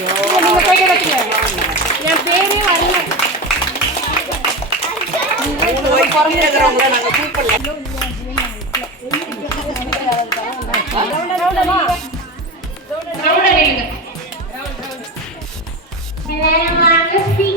நீங்க போய் கேளுங்க. என் பேரே வரல. போய் குறங்கறவங்க நாங்க கூப்பிடல. ரவுண்டா நில்லுங்க. எல்லாரும் வாங்க சி.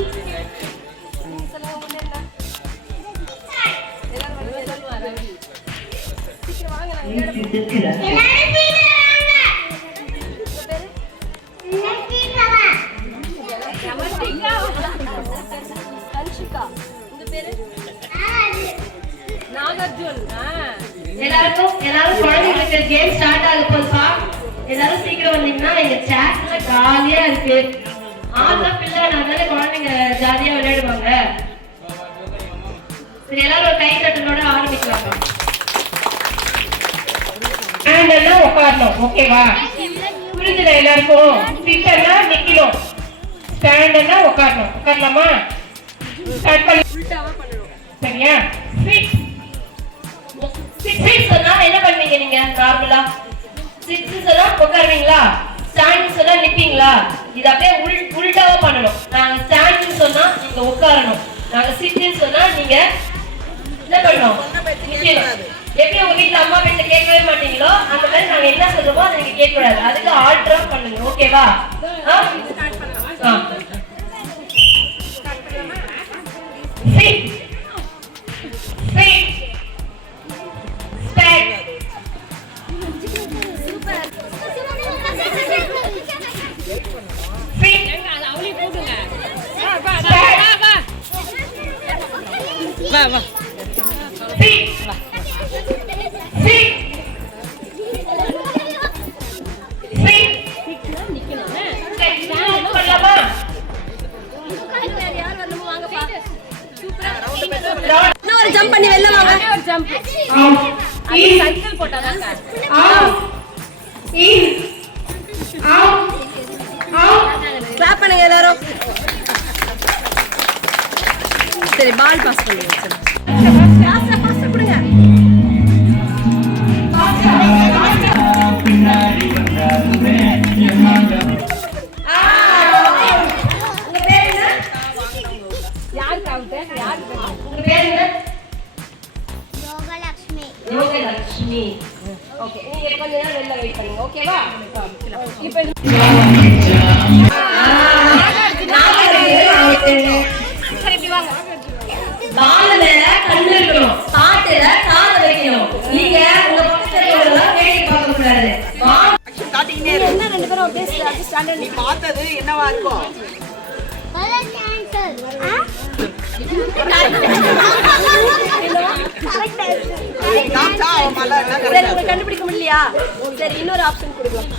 எல்லாரும் குழந்தைங்களுக்கு கேம் ஸ்டார்ட் ஆக போகுதுப்பா. எல்லாரும் சீக்கிரம் வந்தீங்கன்னா எங்க சாட்ல ஜாலியா இருக்கு. ஆனா பிள்ளை அதனால குழந்தைங்க ஜாலியா விளையாடுவாங்க. சரி, எல்லாரும் ஒரு கை தட்டலோட ஆரம்பிக்கலாமா? ஸ்டாண்டர்னா உட்காரணும், ஓகேவா? புரிஞ்சுதா எல்லாருக்கும்? சிட்டர்னா நிக்கணும், ஸ்டாண்டர்னா உட்காரணும். உட்காரலாமா? ஸ்டார்ட் பண்ணி சரியா? சிக்ஸ் சொன்னா என்ன பண்ணுவீங்க நீங்க? நார்மலா சிக்ஸ் சொன்னா உட்காருவீங்களா? ஸ்டாண்ட் சொன்னா நிப்பீங்களா? இது அப்படியே உள்டாவா பண்ணணும். நாங்க ஸ்டாண்ட் சொன்னா நீங்க உட்காரணும், நாங்க சிட்னு சொன்னா நீங்க என்ன பண்ணணும்? எப்படி உங்க வீட்டுல அம்மா பேச கேட்கவே மாட்டீங்களோ அந்த மாதிரி நாங்க என்ன சொல்றோமோ அதை நீங்க கேட்க கூடாது. அதுக்கு ஆல்டரா பண்ணுங்க, ஓகேவா? ஒரு ஜம்ப் பண்ணி வெளில வாங்க. ஒரு ஜம்ப். சைக்கிள் போட்டாங்க. கிளாப் பண்ணுங்க எல்லாரும். சரி, பால் பாஸ் பண்ணுங்க. சரி, பாஸ் கொடுங்க. யோகலட்சுமி. ஓகே, நீங்க கொஞ்ச நேரம் வெளில வெயிட் பண்ணுங்க, ஓகேவா? இப்போ சரி, இப்படி வாங்க. பால்ல கண்ணு இருக்கணும், பாட்டுல காது வைக்கணும். நீங்க உங்க பக்கத்துல உள்ளவங்க வேடிக்கை பார்க்க கூடாது. காட்டினே என்ன ரெண்டு பேரும் அப்படியே ஸ்டாண்டர்ட். நீ பார்த்தது என்னவா இருக்கும்? கண்டுபிடிக்க முடியலையா? சரி, இன்னொரு ஆப்ஷன் கொடுக்கலாம்.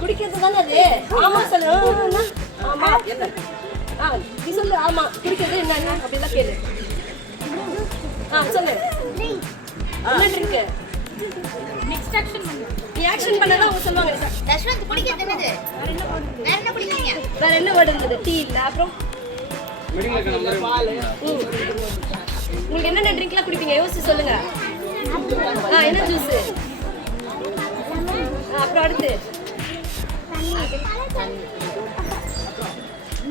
குடிக்கிறது தானே அது? ஆமா சொல்லு. ஆமா நீ சொல்லு. ஆமா குடிக்கிறது என்ன அப்படிலாம் கேளு. சொல்லு. என்ன இருக்கு? நெக்ஸ்ட் ஆக்ஷன் பண்ணு. நீ ஆக்ஷன் பண்ணனா அவங்க சொல்வாங்க. தஷ்வந்த் குடிக்கிறது என்னது? வேற என்ன குடிக்கிறீங்க? வேற என்ன வேர்ட் இருந்தது? டீ இல்ல, அப்புறம் பால். உங்களுக்கு என்னென்ன ட்ரிங்க்லாம் குடிப்பீங்க? யோசிச்சு சொல்லுங்க. என்ன ஜூஸ்? அப்புறம் அடுத்து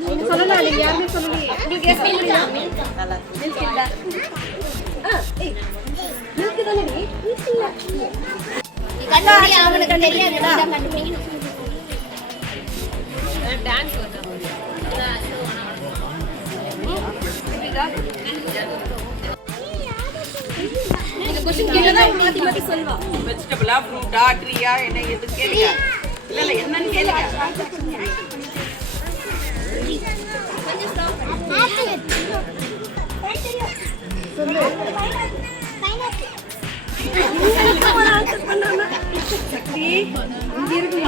நீங்க சொல்லலாம். நீங்க யாருமே சொல்லலையே. உங்களுக்கு கெஸ் பண்ணுங்க. மில்க் இல்ல. மில்க் தானே நீ? மில்க் இல்ல. கண்ணாடி அவனுக்கு தெரியாதுடா. கண்டுபிடிக்கணும். டான்ஸ் வருது. நீங்க क्वेश्चन கேட்டா மாத்தி மாத்தி சொல்வா. வெஜிடபிளா, ஃப்ரூட்டா, ட்ரீயா, என்ன எது கேளுங்க. இல்ல என்னன்னு கேளுங்க. சொல்லு. பைனாப்பிள். ஆன்சர் பண்ணாம. சக்தி இங்க இருக்கு.